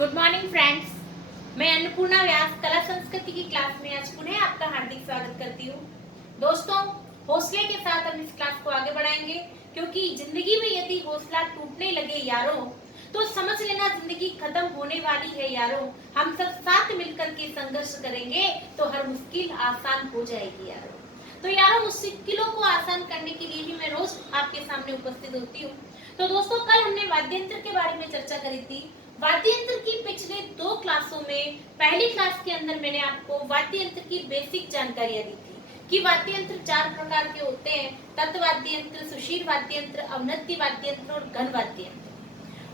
Good morning friends. मैं अन्नपूर्णा व्यास कला संस्कृति की क्लास में आज पुनः आपका हार्दिक स्वागत करती हूँ। दोस्तों, हौसले के साथ हम इस क्लास को आगे बढ़ाएंगे, क्योंकि जिंदगी में यदि हौसला टूटने लगे यारों, तो समझ लेना जिंदगी खत्म होने वाली है यारों। हम सब साथ मिलकर के संघर्ष करेंगे तो हर मुश्किल आसान हो जाएगी यारों। तो यारों, मुश्किलों को आसान करने के लिए ही मैं रोज आपके सामने उपस्थित होती हूँ। तो दोस्तों, कल हमने वाद्य यंत्र के बारे में चर्चा करी थी। वाद्य यंत्र की पिछले 2 क्लासों में, पहली क्लास के अंदर मैंने आपको वाद्य यंत्र की बेसिक जानकारियां दी थी कि वाद्य यंत्र 4 प्रकार के होते हैं: तत्व वाद्य यंत्र, सुशील वाद्य यंत्र, अवनति वाद्य यंत्र और घन वाद्य यंत्र।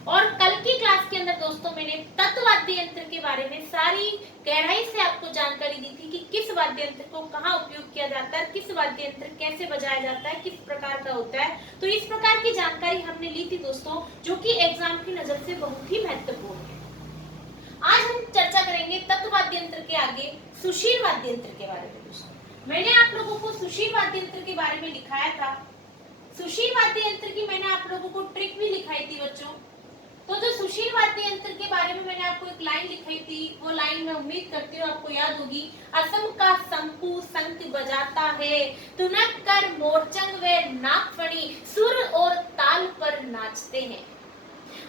और कल की क्लास के अंदर दोस्तों मैंने तत्व वाद्य यंत्र के बारे में सारी गहराई से आपको जानकारी दी थी कि किस वाद्य यंत्र को कहाँ उपयोग किया जाता है, किस वाद्य यंत्र कैसे बजाया जाता है, किस प्रकार का होता है। तो इस प्रकार की जानकारी हमने ली थी दोस्तों, जो कि एग्जाम की नजर से बहुत ही महत्वपूर्ण है। आज हम चर्चा करेंगे तत्व वाद्य यंत्र के आगे सुशील वाद्य यंत्र के बारे में। दोस्तों, मैंने आप लोगों को सुशील वाद्य यंत्र के बारे में लिखाया था। सुशील वाद्य यंत्र की मैंने आप लोगों को ट्रिक भी लिखाई थी बच्चों। तो जो सुशील वाद्य यंत्र के बारे में मैंने आपको एक लाइन लिखाई थी, वो लाइन मैं उम्मीद करती हूँ आपको याद होगी। असम का संपू शंख बजाता है, तुनक कर मोरचंग व नागफणी सुर और ताल पर नाचते हैं।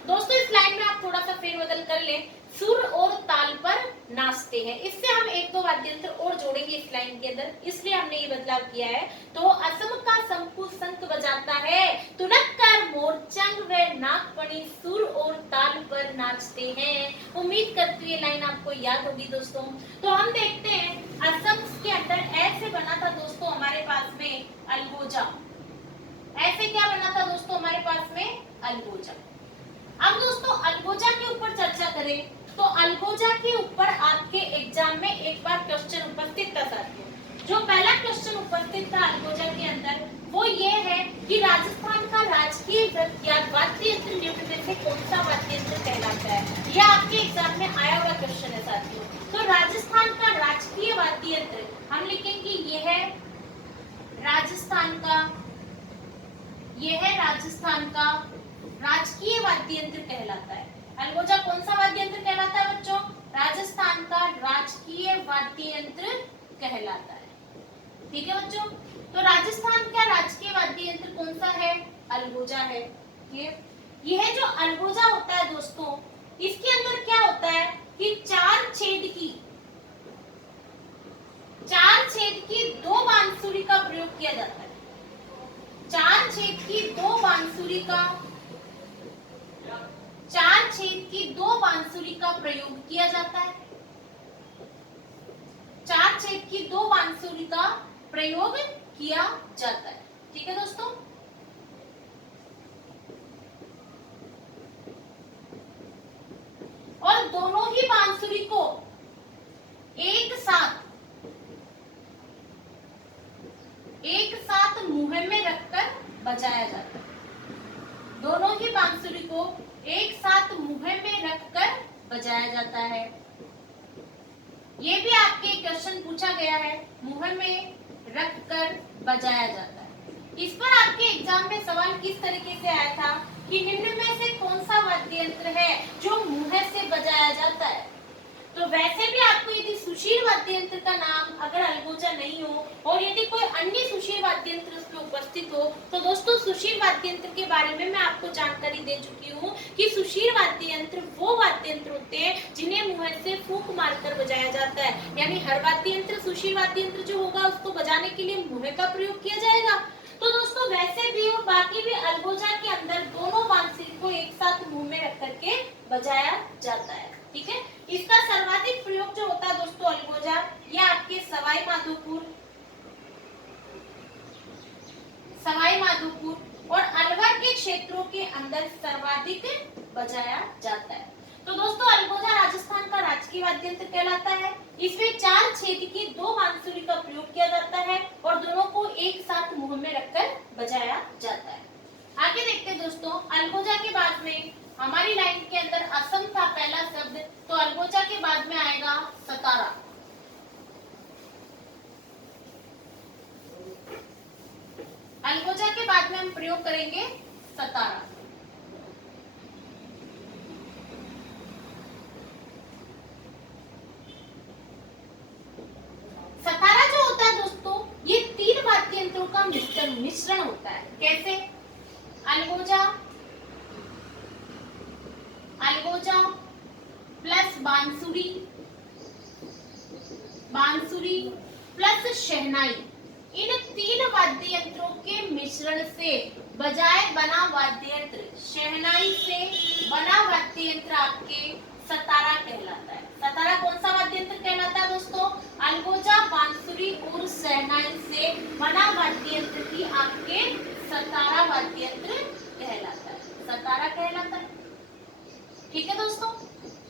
दोस्तों, इस लाइन में आप थोड़ा सा फेरबदल कर लें, सुर और ताल पर नाचते हैं। इससे हम 1-2 वाद्य यंत्र और जोड़ेंगे इस लाइन के अंदर, इसलिए हमने ये बदलाव किया है। तो असम का संपू शंख बजाता है, तुनक्कर मोरचंग व नागफणी सुर और ताल पर नाचते हैं। उम्मीद करती हूँ ये लाइन आपको याद होगी दोस्तों। तो हम देखते हैं असम के अंदर ऐसे बना था दोस्तों हमारे पास में अलगोजा। ऐसे क्या बना था दोस्तों हमारे पास में? अलगोजा। अब दोस्तों अलगोजा के ऊपर चर्चा करें तो अलगोजा के ऊपर आपके एग्जाम में एक बार क्वेश्चन उपस्थित था साथियों। जो पहला क्वेश्चन उपस्थित था अलगोजा के अंदर वो ये है कि राजस्थान का राजकीय वाद्य यंत्र निम्न में से कौन सा वाद्य यंत्र कहलाता है। यह आपके एग्जाम में आया हुआ क्वेश्चन है साथियों। तो राजस्थान का राजकीय वाद्य यंत्र हम लिखेंगे ये है राजस्थान का, ये है राजस्थान का राजकीय वाद्य यंत्र कहलाता है। अलगोजा कौन सा वाद्य यंत्र कहलाता है बच्चों? राजस्थान का राजकीय वाद्य यंत्र कहलाता है। ठीक है बच्चों, तो राजस्थान का राजकीय वाद्य यंत्र कौन सा है? अलगोजा है। यह जो अलगोजा होता है दोस्तों, इसके अंदर क्या होता है कि 4 छेद की 2 बांसुरी का प्रयोग किया जाता है। 4 छेद की 2 बांसुरी का प्रयोग किया जाता है। 4 छेद की 2 बांसुरी का प्रयोग किया जाता है। ठीक है दोस्तों, और दोनों ही बांसुरी को एक साथ मुंह में रखकर बजाया जाता है। दोनों ही बांसुरी को एक साथ मुंह में रखकर बजाया जाता है। ये भी आपके क्वेश्चन पूछा गया है, मुंह में रखकर बजाया जाता है। इस पर आपके एग्जाम में सवाल किस तरीके से आया था कि निम्न में से कौन सा वाद्य यंत्र है जो मुंह से बजाया जाता है। तो वैसे भी आपको यदि सुशील वाद्य यंत्र का नाम अगर अलगोजा नहीं हो और यदि कोई अन्य सुशील वाद्य यंत्र उसमें उपस्थित हो, तो दोस्तों सुशील वाद्य यंत्र के बारे में मैं आपको जानकारी दे चुकी हूँ कि सुशील वाद्य यंत्र वो वाद्य यंत्र होते हैं जिन्हें मुंह से फूंक मारकर बजाया जाता है। यानी हर वाद्य यंत्र, सुशील वाद्य यंत्र जो होगा उसको बजाने के लिए मुंह का प्रयोग किया जाएगा। तो दोस्तों वैसे भी और बाकी भी अलगोजा के अंदर दोनों बांसुरी को एक साथ मुंह में रख करके बजाया जाता है। ठीक है, इसका सर्वाधिक प्रयोग जो होता है दोस्तों अलगोजा, ये आपके सवाई माधोपुर और अलवर के क्षेत्रों के अंदर सर्वाधिक बजाया जाता है। तो दोस्तों अलगोजा राजस्थान का राजकीय वाद्य यंत्र कहलाता है। इसमें 4 छेद की 2 बांसुरी का प्रयोग किया जाता है और दोनों को एक साथ मुंह में रखकर बजाया जाता है। आगे देखते हैं दोस्तों, अलगोजा के बाद में हमारी लाइन के अंदर असम था पहला शब्द, तो अलगोजा के बाद में आएगा सतारा। अलगोजा के बाद में हम प्रयोग करेंगे सतारा। मिश्रण होता है। कैसे? अलगोजा अलगोजा प्लस बांसुरी, बांसुरी प्लस शहनाई, इन 3 वाद्य यंत्रों के मिश्रण से बजाय बना वाद्य यंत्र, शहनाई से बना वाद्य यंत्र आपके सतारा कहलाता है। सतारा कौन सा वाद्य यंत्र कहलाता है दोस्तों? अलगोजा, बांसुरी और शहनाई से बना वाद्य यंत्र ही आपके सतारा वाद्य यंत्र कहलाता है, सतारा कहलाता है। ठीक है दोस्तों,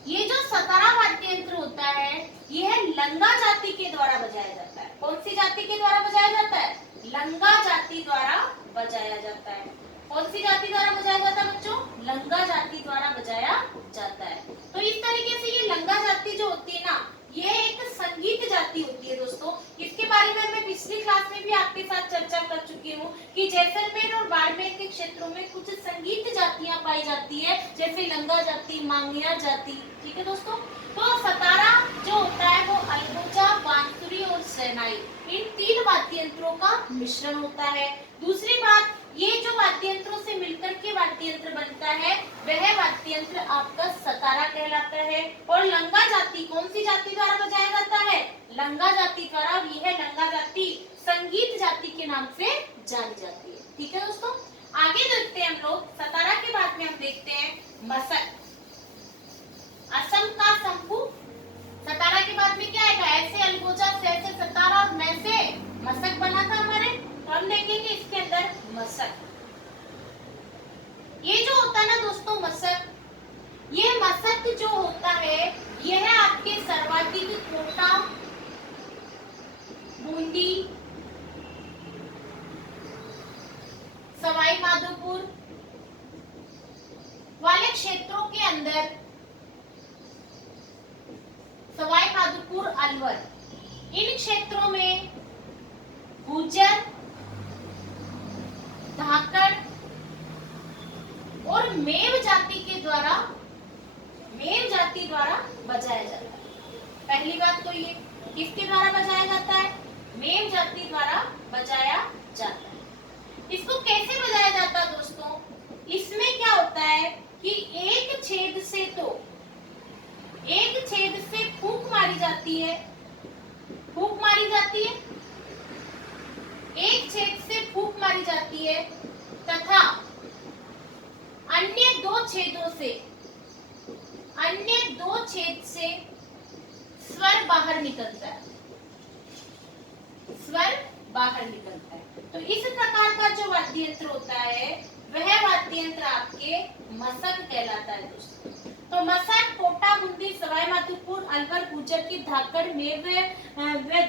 ये जो सतारा वाद्य यंत्र होता है यह लंगा जाति के द्वारा बजाया जाता है। कौन सी जाति के द्वारा बजाया जाता है? लंगा जाति द्वारा बजाया जाता है। कौन सी जाति द्वारा बजाया जाता है बच्चों? लंगा जाति द्वारा बजाया जाता है। तो इस तरीके से ये लंगा जाति जो होती है ना, ये एक संगीत जाति होती है दोस्तों। इसके बारे में मैं पिछली क्लास में भी आपके साथ चर्चा कर चुकी हूँ कि जैसलमेर और बाड़मेर के क्षेत्रों में कुछ संगीत जातियां पाई जाती है, जैसे लंगा जाति, मांगिया जाति। ठीक है दोस्तों, तो सतारा जो होता है वो अलगोजा, बांसुरी और शहनाई, इन 3 वाद्य यंत्रों का मिश्रण होता है। दूसरी बात, ये जो वाद्य यंत्रों से मिलकर के वाद्य यंत्र बनता है वह वाद्य यंत्र आपका सतारा कहलाता है। और लंगा जाति कौन सी जाति द्वारा बजाया जाता है? लंगा जाति द्वारा। और यह लंगा जाति संगीत जाति के नाम से जानी जाती है। ठीक है दोस्तों, आगे देखते हैं हम लोग। सतारा के बाद में हम देखते हैं मसक, असम का शंभू। सतारा के बाद में क्या आएगा? ऐसे अलगोजा, से सतारा और मैं से मसक बना था हमारे, तो हम देखेंगे इसके अंदर मसक। ये जो होता है ना दोस्तों मसक, ये मसक जो होता है यह आपके सर्वाधिक कोटा, बूंदी, सवाई माधोपुर वाले क्षेत्रों के अंदर, सवाई माधोपुर, अलवर, इन क्षेत्रों में गुर्जर, धाकड़ और मेव जाति के द्वारा, मेव जाति द्वारा बजाया जाता है। पहली बात तो ये किसके द्वारा बजाया जाता है? मेव जाति द्वारा बजाया जाता है। इसको कैसे बजाया जाता है दोस्तों? इसमें क्या होता है कि एक छेद से, तो एक छेद से फूंक मारी जाती है, फूंक मारी जाती है, एक छेद से फूंक मारी जाती है तथा अन्य 2 छेदों से, अन्य 2 छेद से स्वर बाहर निकलता है, स्वर बाहर निकलता है। तो इस प्रकार का जो वाद्य यंत्र होता है वह वाद्य यंत्र आपके मसक कहलाता है दोस्तों। तो मसक कोटा, बूंदी, सवाई माधोपुर, अलवर, गुर्जर की धाकड़, मेव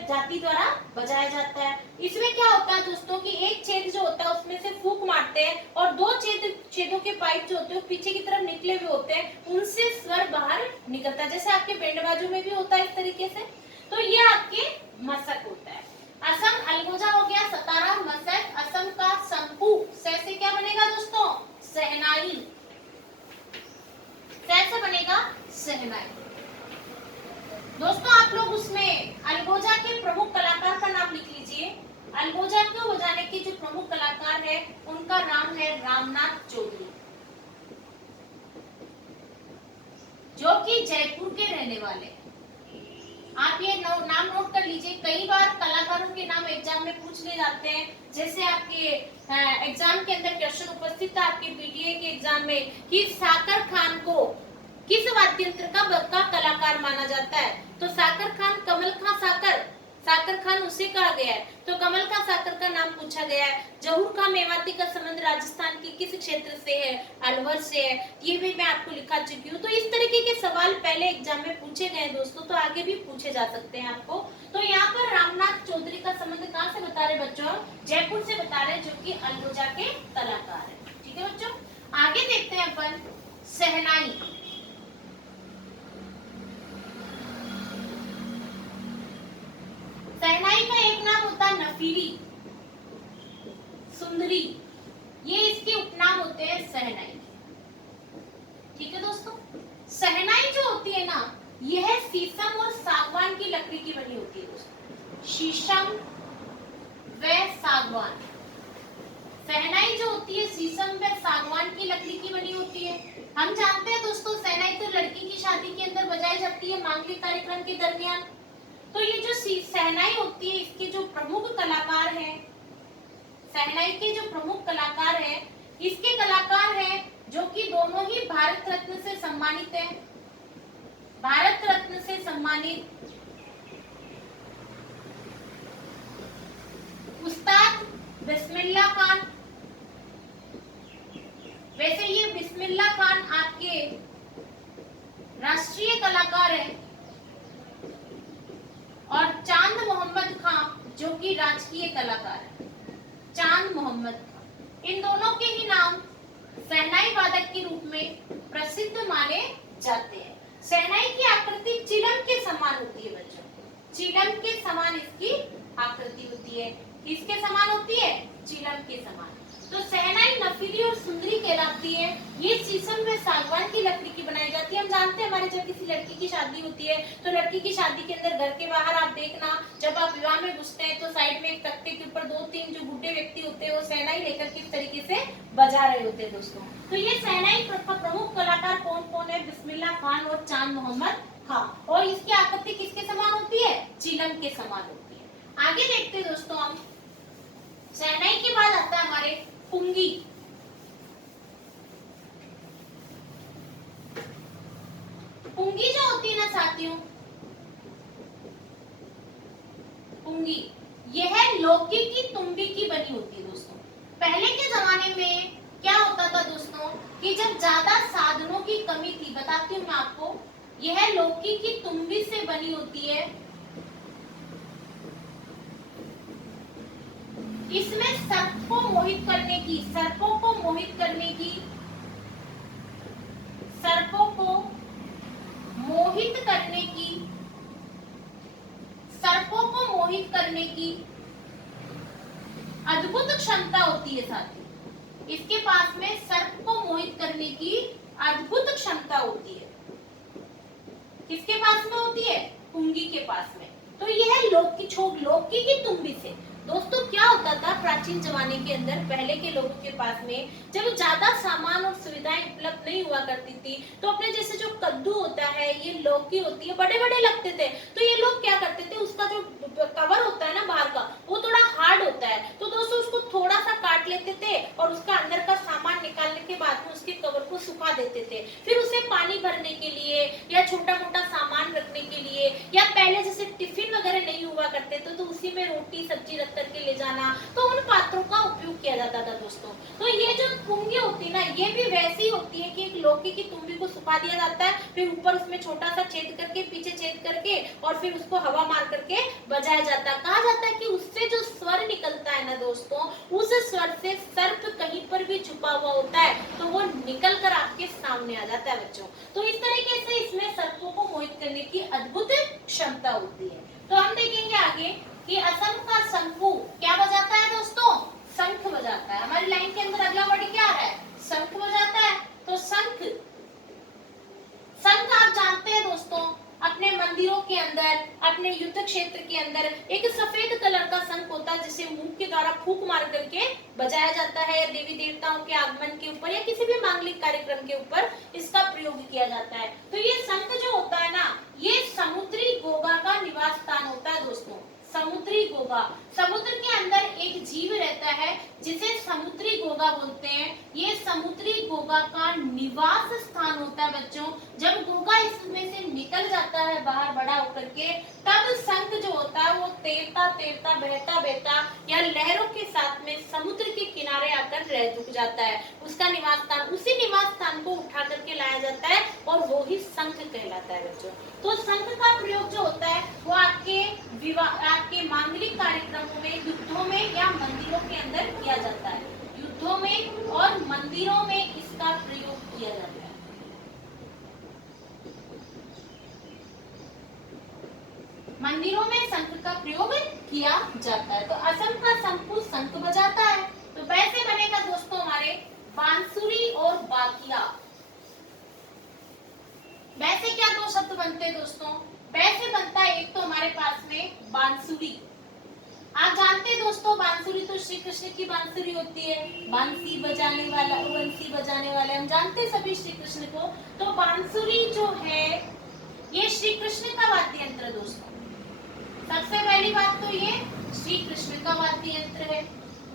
जाति द्वारा बजाया जाता है। इसमें क्या होता है दोस्तों कि एक छेद जो होता है उसमें से फूंक मारते हैं और 2 छेदों के पाइप जो होते हैं पीछे की तरफ निकले हुए होते हैं, उनसे स्वर बाहर निकलता है, जैसे आपके बैंड बाजों में भी होता है इस तरीके से। तो ये आपके मसक होता है। असम अलगोजा हो गया, सतारा मसक, असम का शंभू, से क्या बनेगा दोस्तों? शहनाई, से बनेगा शहनाई। दोस्तों आप लोग उसमें अलगोजा के प्रमुख कलाकार का नाम लिख लीजिए। अलगोजा को बजाने के जो प्रमुख कलाकार है उनका नाम है रामनाथ चौधरी, जो कि जयपुर के रहने वाले हैं। आप ये नाम नोट कर लीजिए। कई बार कलाकारों के नाम एग्जाम में पूछ ले जाते हैं, जैसे आपके एग्जाम के अंदर क्वेश्चन उपस्थित था आपके पीटीए के एग्जाम में कि साकर खान को किस वाद्य यंत्र का कलाकार माना जाता है? तो साकर खान, कमल खां साकर, साकर खान उसे कहा गया है, तो कमल का साकर का नाम पूछा गया है। जहूर का मेवाती का संबंध राजस्थान के किस क्षेत्र से है? अलवर से है, ये भी मैं आपको लिखा चुकी हूँ। तो इस तरीके के सवाल पहले एग्जाम में पूछे गए दोस्तों, तो आगे भी पूछे जा सकते हैं आपको। तो यहाँ पर रामनाथ चौधरी का संबंध कहाँ से बता रहे बच्चों? जयपुर से बता रहे, जो कि अलगोजा के कलाकार है। ठीक है बच्चों, आगे देखते हैं अपन शहनाई। शहनाई का एक नाम होता है नफीरी, सुंदरी, ये इसके उपनाम होते हैं शहनाई। ठीक है दोस्तों, शहनाई जो होती है ना, यह शीशम और सागवान की लकड़ी की बनी होती है दोस्तों, शीशम व सागवान। शहनाई जो होती है शीशम व सागवान की लकड़ी की बनी होती है। हम जानते हैं दोस्तों शहनाई तो लड़की की शादी के अंदर बजाई जाती है मांगलिक कार्यक्रम के दरमियान। तो ये जो शहनाई होती है इसके जो प्रमुख कलाकार हैं, शहनाई के जो प्रमुख कलाकार हैं, इसके कलाकार हैं जो कि दोनों ही भारत रत्न से सम्मानित हैं। भारत रत्न से सम्मानित उस्ताद बिस्मिल्लाह खान। वैसे ये बिस्मिल्लाह खान आपके राष्ट्रीय कलाकार हैं और चांद मोहम्मद खान जो कि राजकीय कलाकार है। चांद मोहम्मद खान, इन दोनों के ही नाम शहनाई वादक के रूप में प्रसिद्ध माने जाते हैं। शहनाई की आकृति चिलम के समान होती है बच्चों, चिलम के समान इसकी आकृति होती है। किसके समान होती है? चिलम के समान। तो शहनाई नफीली और सुंदरी कहलाती है। ये शीशम में सागवान की लकड़ी की बनाई जाती है। हम जानते हैं हमारे जब किसी लड़की की शादी होती है तो लड़की की शादी के अंदर घर के बाहर आप देखना जब आप विवाह में घुसते हैं तो साइड में एक तख्ते के ऊपर 2-3 जो बूढ़े व्यक्ति होते हैं वो शहनाई लेकर किस तरीके से बजा रहे होते हैं दोस्तों। तो ये शहनाई प्रमुख कलाकार कौन कौन है? बिस्मिल्लाह खान और चांद मोहम्मद खान। और इसकी आकृति किसके समान होती है? चिलम के समान होती है। आगे देखते हैं दोस्तों हम शहनाई के बाद आता है हमारे पुंगी। पुंगी जो होती है ना साथियों, पुंगी यह लौकी की तुम्बी की बनी होती है दोस्तों। पहले के जमाने में क्या होता था दोस्तों कि जब ज्यादा साधनों की कमी थी, बताती हूँ मैं आपको, यह लौकी की तुम्बी से बनी होती है। इसमें सर्प को मोहित करने की, सर्पों को मोहित करने की, सर्पों को मोहित करने की, सर्पों को मोहित करने की अद्भुत क्षमता होती है साथी। इसके पास में सर्प को मोहित करने की अद्भुत क्षमता होती है। किसके पास में होती है? पुंगी के पास में। तो यह लौकी की तुम्बी से दोस्तों क्या होता था प्राचीन जमाने के अंदर, पहले के लोगों के पास में जब ज्यादा सामान और सुविधाएं उपलब्ध नहीं हुआ करती थी तो अपने जैसे जो कद्दू होता है, ये लौकी होती है, बड़े बड़े लगते थे। तो ये लोग क्या करते थे, उसका जो कवर होता है ना बाहर का, वो थोड़ा हार्ड होता है, तो दोस्तों उसको थोड़ा सा काट लेते थे और उसका अंदर का सामान निकालने के बाद में उसके कवर को सुखा देते थे। फिर उसे पानी भरने के लिए या छोटा मोटा सामान रखने के लिए, या पहले जैसे टिफिन वगैरह नहीं हुआ करते थे तो उसी में रोटी सब्जी रख करके ले जाना, तो उन पात्रों का उपयोग किया जाता था दोस्तों। तो ये जो पुंगी होती है ना, ये भी वैसी होती है कि एक लौकी की तुम्बी को सुखा दिया जाता है, फिर ऊपर उसमें छोटा सा छेद करके, पीछे छेद करके और फिर उसको हवा मार करके बजाया जाता है। कहा जाता है कि उससे जो स्वर निकलता है ना दोस्तों, उस स्वर से सर्प कहीं पर भी छुपा हुआ होता है तो वो निकल कर आपके सामने आ जाता है बच्चों। तो इस तरीके से इसमें सर्पों को मोहित करने की अद्भुत क्षमता होती है। तो हम देखेंगे आगे कि असम का शंखू क्या बजाता है दोस्तों? शंख बजाता है। हमारी लाइन के अंदर अगला वर्ड क्या आ रहा है? शंख बजाता है। तो शंख, शंख आप जानते हैं दोस्तों अपने मंदिरों के अंदर, अपने युद्ध क्षेत्र के अंदर एक सफेद कलर का शंख होता है जिसे मुंह के द्वारा फूंक मार करके बजाया जाता है। देवी देवताओं के आगमन के ऊपर या किसी भी मांगलिक कार्यक्रम के ऊपर इसका प्रयोग किया जाता है। तो ये शंख जो होता है ना, ये समुद्री गोगा का निवास स्थान होता है दोस्तों। समुद्री गोगा, समुद्र के अंदर एक जीव रहता है जिसे समुद्री गोगा बोलते हैं। ये समुद्री गोगा का निवास स्थान होता है बच्चों। जब गोगा इसमें से निकल जाता है बाहर बड़ा होकर के, तब शंख जो होता है वो तैरता तैरता बहता बहता या लहरों के साथ में समुद्र के किनारे आकर रुक जाता है। उसका निवास स्थान, उसी निवास स्थान को उठा करके लाया जाता है और वो ही शंख कहलाता है बच्चों। तो शंख का प्रयोग जो होता है वो आपके विवाह, आपके मांगलिक कार्यक्रमों में, युद्धों में या मंदिरों के अंदर किया जाता है। युद्धों में और मंदिरों में इसका प्रयोग किया जाता है। मंदिरों में शंख का प्रयोग किया जाता है। तो असम का शंखू शंख बजाता है। तो वैसे बनेगा दोस्तों हमारे बांसुरी और बाकिया। वैसे क्या दो शब्द बनते हैं दोस्तों? वैसे बनता है एक तो हमारे पास में बांसुरी, आप जानते हैं दोस्तों, बांसुरी तो श्री कृष्ण की बांसुरी होती है, बांसी बजाने वाला, बंसी बजाने वाले, हम जानते हैं सभी श्री कृष्ण को। तो बांसुरी जो है ये श्री कृष्ण का वाद्य यंत्र है दोस्तों। सबसे पहली बात तो ये श्री कृष्ण का वाद्य यंत्र है।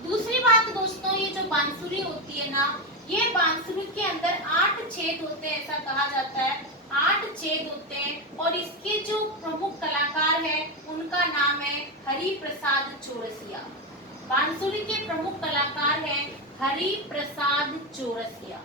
दूसरी बात दोस्तों, ये जो बांसुरी होती है ना, ये बांसुरी के अंदर 8 छेद होते हैं, ऐसा कहा जाता है, 8 छेद होते हैं। और इसके जो प्रमुख कलाकार है उनका नाम है हरि प्रसाद चौरसिया। बांसुरी के प्रमुख कलाकार है हरि प्रसाद चौरसिया।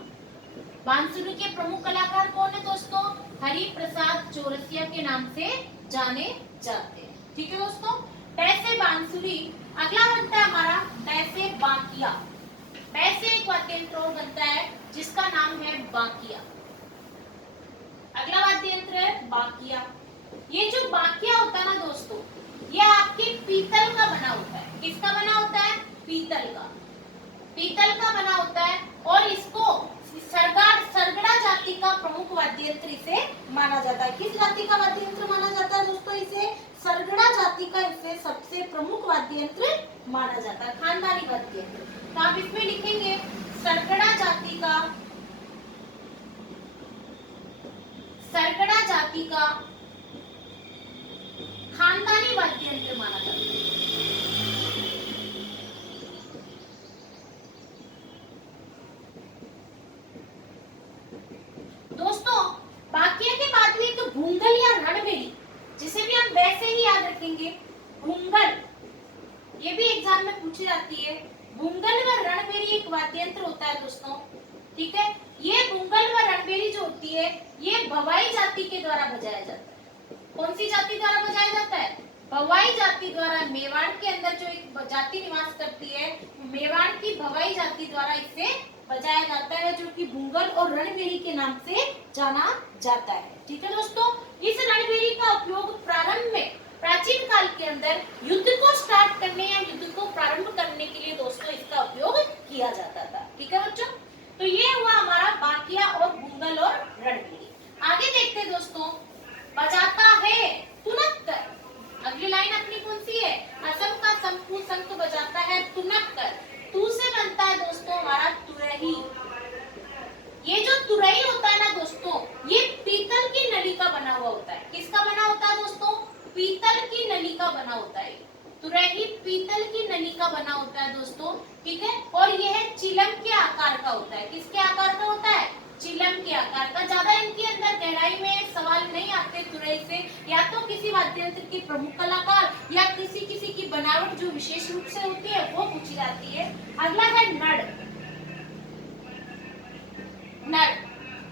बांसुरी के प्रमुख कलाकार कौन है दोस्तों? हरि प्रसाद चौरसिया के नाम से जाने जाते हैं। ठीक है दोस्तों, पैसे बांसुरी। अगला बनता है हमारा पैसे बाकिया। पैसे एक वाद्य यंत्र और बनता है जिसका नाम है बाकिया। अगला वाद्य यंत्र है बाकिया। ये जो बाकिया होता है ना दोस्तों, ये आपके पीतल का बना होता है। किसका बना होता है? पीतल का। पीतल का बना होता है और इसको सरगड़ा जाति का प्रमुख वाद्य यंत्र इसे माना जाता है। किस जाति का वाद्य यंत्र माना जाता है दोस्तों? इसे सरगड़ा जाति का इसे सबसे प्रमुख वाद्य यंत्र माना जाता है, खानदानी वाद्य यंत्र। तो आप इसमें लिखेंगे सरगड़ा जाति का, सरगड़ा जाति का खानदानी वाद्य यंत्र माना जाता है। दोस्तों बाकिया के बाद में तो भूंगल या रणबेरी, जिसे भी हम वैसे ही याद रखेंगे भूंगल, ये भी एग्जाम में पूछी जाती है। भूंगल व रणबेरी एक वाद्य यंत्र होता है दोस्तों, ठीक है। ये भूंगल व रणबेरी जो होती है ये भवाई जाति के द्वारा बजाया जाता है। कौन सी जाति द्वारा बजाया जाता है? भवाई जाति द्वारा। मेवाड़ के अंदर जो एक जाति निवास करती है, मेवाड़ की भवाई जाति द्वारा इसे बजाया जाता है, जो कि भूंगल और रणबेरी के नाम से जाना जाता है। ठीक है दोस्तों, इस रणबेरी का उपयोग प्रारंभ में, प्राचीन काल के अंदर युद्ध को स्टार्ट करने या युद्ध को प्रारंभ करने के लिए दोस्तों इसका उपयोग किया जाता था। ठीक है बच्चों, तो ये हुआ हमारा बाकिया और भूंगल और रणबेरी। आगे देखते हैं दोस्तों, बजाता है तुनक्कर। अगली लाइन अपनी कौन सी है? असम का संपूर्ण शंख बजाता है तुनक्कर। तू से बनता है दोस्तों हमारा तुरही। ये जो तुरही होता है ना दोस्तों, ये पीतल की नली का बना हुआ होता है। किसका बना होता है दोस्तों? पीतल की नली का बना होता है। तुरही पीतल की नली का बना होता है दोस्तों, ठीक है। और यह चिलम के आकार का होता है। किसके आकार का होता है? चिलम के आकार का। ज्यादा इनके अंदर गहराई में सवाल नहीं आते तुरही से, या तो किसी वाद्य यंत्र की प्रमुख कलाकार या किसी किसी की बनावट जो विशेष रूप से होती है वो पूछी जाती है। अगला है नड़। नड़,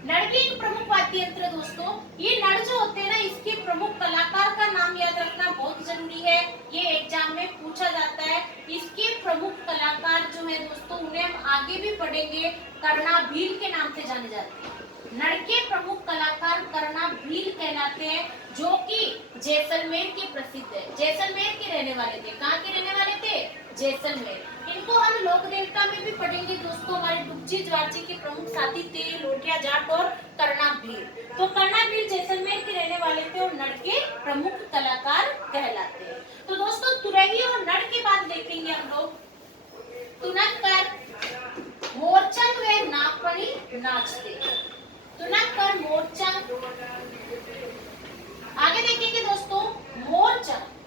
नड़ भी एक प्रमुख वाद्य यंत्र है दोस्तों। ये नड़ जो होते हैं ना, इसके प्रमुख कलाकार का नाम याद रखना बहुत जरूरी है, ये एग्जाम में पूछा जाता है। इसके प्रमुख कलाकार जो है दोस्तों, उन्हें हम आगे भी पढ़ेंगे, कर्णा भील के नाम से जाने जाते हैं। नड़ के प्रमुख कलाकार कर्णा भील कहलाते हैं, जो कि जैसलमेर के प्रसिद्ध है। जैसलमेर के रहने वाले थे। कहाँ के रहने वाले थे? जैसलमेर। इनको हम लोक देवता में भी पढ़ेंगे दोस्तों। हमारे डुबजी ज्वारची के प्रमुख साथी थे लोटिया जाट और कर्णा भील। तो कर्णा भील जैसलमेर के रहने वाले थे और नड़ के प्रमुख कलाकार कहलाते हैं। तो दोस्तों तुरही और नड़ के बाद देखेंगे हम लोग तुनक्कर, मोरचंग व नागफणी नाचते। तुनक्कर, मोरचंग। आगे देखेंगे दोस्तों मोरचंग।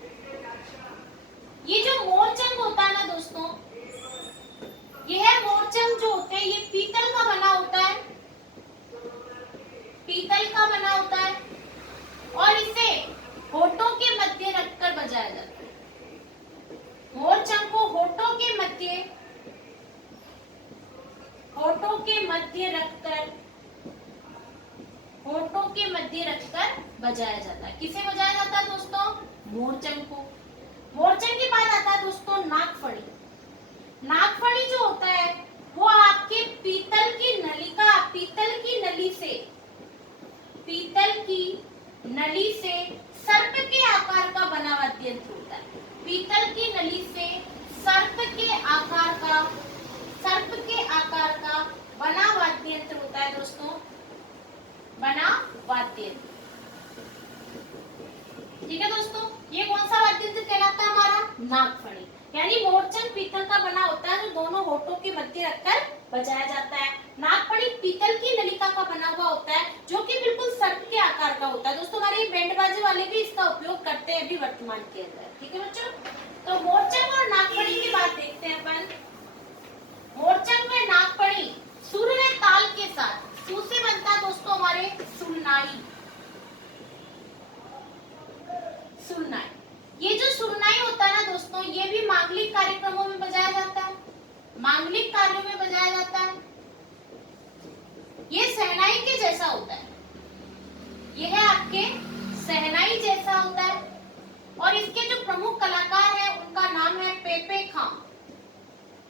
ये जो मोरचंग होता है ना दोस्तों, यह मोरचंग जो होते हैं ये पीतल का बना होता है। पीतल का बना होता है और इसे होठों के मध्य रखकर बजाया जाता है। मोरचंग को होठों के मध्य, होठों के मध्य रखकर, होठों के मध्य रखकर बजाया जाता है। किसे बजाया जाता है दोस्तों? मोरचंग को। मोरचंग के बाद आता है दोस्तों नागफणी। नागफणी जो होता है वो आपके पीतल की नलिका, पीतल की नली से, पीतल की नली से सर्प के आकार का बना वाद्य यंत्र होता है। पीतल की नली से सर्प के आकार का, सर्प के आकार का बना वाद्य यंत्र होता है दोस्तों, बना वाद्य यंत्र। ठीक है दोस्तों, ये कौन सा वाद्य यंत्र कहलाता है हमारा? नागफणी। यानी मोरचंग पीतल का बना होता है जो दोनों होठों के मध्य रखकर बजाया जाता है। नागफड़ी पीतल की नलिका का बना हुआ होता है जो कि बिल्कुल सर्प के आकार का होता है। दोस्तों हमारे बैंड बाजे वाले भी इसका उपयोग करते हैं अभी वर्तमान के अंदर। ठीक है बच्चों, तो मोरचंग और नागफड़ी की बात देखते हैं अपन। मोरचंग में नागफड़ी सुर व ताल के साथ, सु से बनता है दोस्तों हमारे सुरनाई। सुरनाई, ये जो सुरनाई होता है ना दोस्तों, ये भी मांगलिक कार्यक्रमों में बजाया जाता है, मांगलिक कार्यों में बजाया जाता है। ये शहनाई के जैसा होता है, ये है आपके शहनाई जैसा होता है। और इसके जो प्रमुख कलाकार हैं उनका नाम है पेपे खां।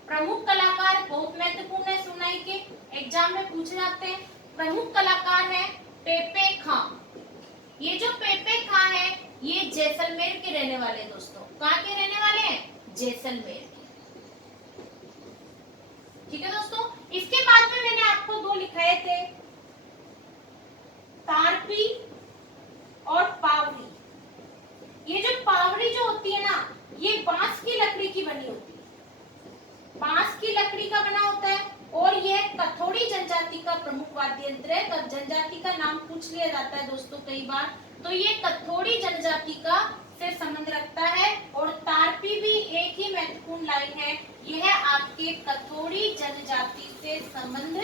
प्रमुख कलाकार बहुत महत्वपूर्ण है, सुरनाई के एग्जाम में पूछे जाते हैं। प्रमुख कलाकार है पेपे खां। ये जो पेपे खां है ये जैसलमेर के रहने वाले दोस्तों, कहाँ के रहने वाले हैं? जैसलमेर के। ठीक है दोस्तों, इसके बाद में मैंने आपको दो लिखाए थे, तारपी और पावरी। ये जो पावरी जो होती है ना, ये बांस की लकड़ी की बनी होती है, बांस की लकड़ी का बना होता है। और यह कथोड़ी जनजाति का प्रमुख वाद्य यंत्र है। जनजाति का नाम पूछ लिया जाता है दोस्तों कई बार, तो ये कथोड़ी जनजाति का से संबंध रखता है। और तारपी भी एक ही महत्वपूर्ण लाइन है, यह आपके कथोड़ी जनजाति से संबंध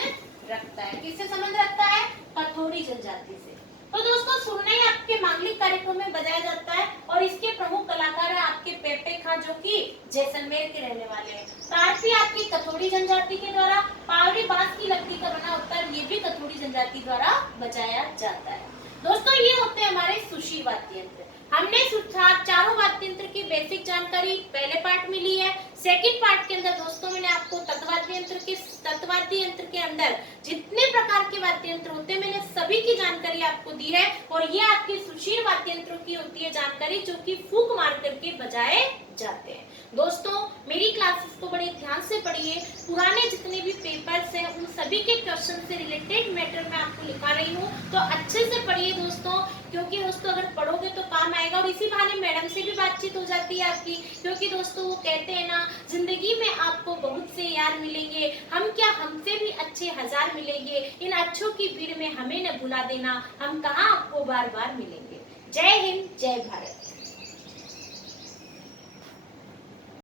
रखता है। किससे संबंध रखता है? कथोड़ी जनजाति से। तो दोस्तों सुरनाई आपके मांगलिक कार्यक्रम में बजाया जाता है और इसके प्रमुख कलाकार है आपके पेपे खां जो कि जैसलमेर के रहने वाले हैं। तारपी आपकी कथोड़ी जनजाति के द्वारा, पावरी बांस की लकड़ी का बना होता है, ये भी कथोड़ी जनजाति द्वारा बजाया जाता है। दोस्तों ये होते हैं हमारे सुशी वाद्य यंत्र। हमने चारों वाद्य यंत्र की बेसिक जानकारी पहले पार्ट में ली है। सेकंड पार्ट के अंदर दोस्तों मैंने आपको तत्वाद्य यंत्र के अंदर जितने प्रकार के वाद्य यंत्र होते हैं मैंने सभी की जानकारी आपको दी है। और ये आपके सुशील वाद्य यंत्रों की होती है जानकारी जो कि फूंक मार करके बजाए जाते हैं। दोस्तों मेरी क्लासेस को बड़े ध्यान से पढ़िए, पुराने जितने भी पेपर्स हैं उन सभी के क्वेश्चन से रिलेटेड मैटर मैं आपको लिखा रही हूँ, तो अच्छे से पढ़िए दोस्तों, क्योंकि दोस्तों अगर पढ़ोगे तो काम आएगा। और इसी बहाने मैडम से भी बातचीत हो जाती है आपकी, क्योंकि दोस्तों वो कहते हैं ना, जिंदगी में आपको बहुत से यार मिलेंगे, हम क्या हमसे भी अच्छे हजार मिलेंगे, इन अच्छों की भीड़ में हमें न भुला देना, हम कहाँ आपको बार बार मिलेंगे। जय हिंद, जय भारत।